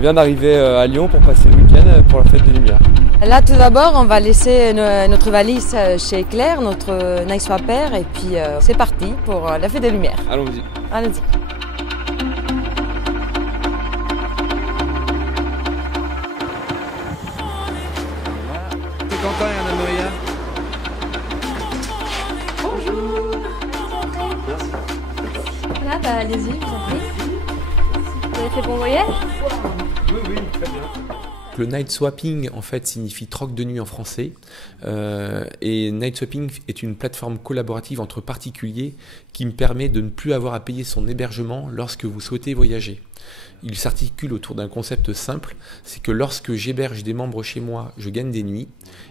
vient d'arriver à Lyon pour passer le week-end pour la fête des Lumières. Là, tout d'abord, on va laisser notre valise chez Claire, notre Night Swapper, et puis c'est parti pour la fête des Lumières. Allons-y. Allons-y. T'es content, Yana Maria? Bonjour. Merci. Voilà, bah allez-y, je vous en prie. Vous avez fait bon voyage? Oui, très bien. Le night swapping en fait signifie troc de nuit en français et night swapping est une plateforme collaborative entre particuliers qui me permet de ne plus avoir à payer son hébergement lorsque vous souhaitez voyager. Il s'articule autour d'un concept simple, c'est que lorsque j'héberge des membres chez moi, je gagne des nuits,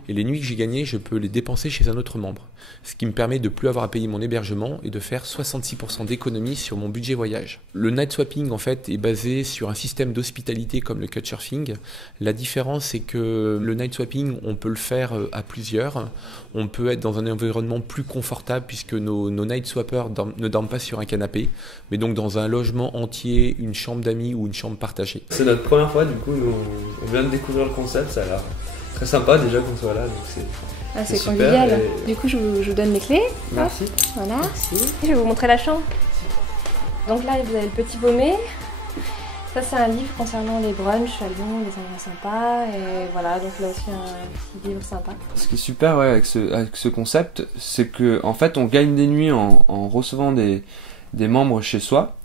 et les nuits que j'ai gagnées, je peux les dépenser chez un autre membre. Ce qui me permet de ne plus avoir à payer mon hébergement et de faire 66% d'économie sur mon budget voyage. Le night swapping en fait est basé sur un système d'hospitalité comme le couchsurfing. La différence c'est que le night swapping, on peut le faire à plusieurs. On peut être dans un environnement plus confortable puisque nos night swappers ne dorment pas sur un canapé, mais donc dans un logement entier, une chambre d'amis ou une chambre partagée. C'est notre première fois, du coup, on vient de découvrir le concept, ça a l'air très sympa déjà qu'on soit là, donc C'est super, convivial. et... Du coup, je vous donne mes clés. Merci. Hop, voilà. Merci. Je vais vous montrer la chambre. Donc là, vous avez le petit baumet. Ça, c'est un livre concernant les brunchs à Lyon, des endroits sympas. Et voilà, donc là aussi un livre sympa. Ce qui est super avec ce concept, c'est que en fait on gagne des nuits en recevant des membres chez soi.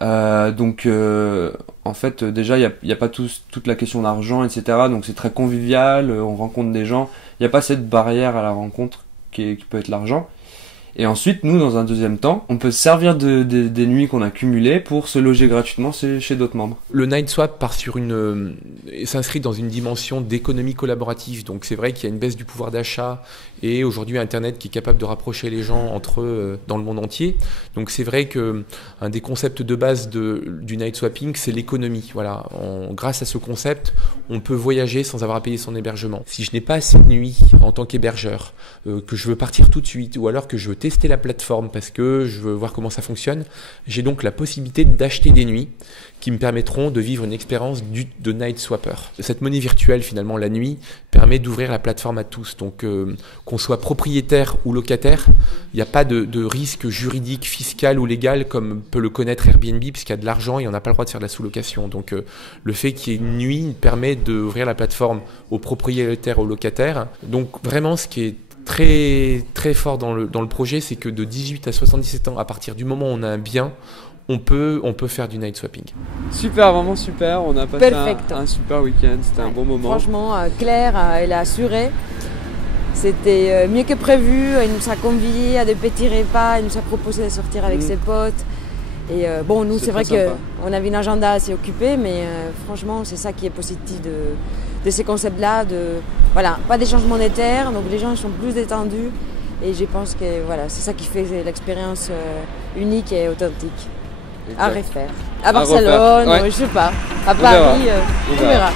En fait déjà il y a pas toute la question d'argent, etc. Donc c'est très convivial, on rencontre des gens. Il n'y a pas cette barrière à la rencontre qui peut être l'argent. Et ensuite, nous, dans un deuxième temps, on peut se servir des nuits qu'on a cumulées pour se loger gratuitement chez d'autres membres. Le night swap part sur s'inscrit dans une dimension d'économie collaborative. Donc c'est vrai qu'il y a une baisse du pouvoir d'achat et aujourd'hui Internet qui est capable de rapprocher les gens entre eux dans le monde entier. Donc c'est vrai que un des concepts de base du night swapping, c'est l'économie. Voilà, grâce à ce concept, on peut voyager sans avoir à payer son hébergement. Si je n'ai pas assez de nuits en tant qu'hébergeur, que je veux partir tout de suite, ou alors que je veux tester la plateforme parce que je veux voir comment ça fonctionne, j'ai donc la possibilité d'acheter des nuits qui me permettront de vivre une expérience de night swapper. Cette monnaie virtuelle, finalement, la nuit, permet d'ouvrir la plateforme à tous. Donc, qu'on soit propriétaire ou locataire, il n'y a pas de risque juridique, fiscal ou légal comme peut le connaître Airbnb, puisqu'il y a de l'argent et on n'a pas le droit de faire de la sous-location. Donc, le fait qu'il y ait une nuit permet d'ouvrir la plateforme aux propriétaires, aux locataires. Donc, vraiment, ce qui est très, très fort dans le projet, c'est que de 18 à 77 ans, à partir du moment où on a un bien, on peut faire du night swapping. Super, vraiment super, on a passé un super week-end, c'était un bon moment. Franchement, Claire, elle a assuré. C'était mieux que prévu, elle nous a conviés à des petits repas, elle nous a proposé de sortir avec ses potes. Et bon, nous, c'est vrai qu'on avait un agenda assez occupé, mais franchement, c'est ça qui est positif de ces concepts-là. Voilà, pas d'échange monétaire, donc les gens sont plus détendus. Et je pense que voilà, c'est ça qui fait l'expérience unique et authentique. Exact. À refaire. À Barcelone, ouais. Je sais pas. À Paris, on verra.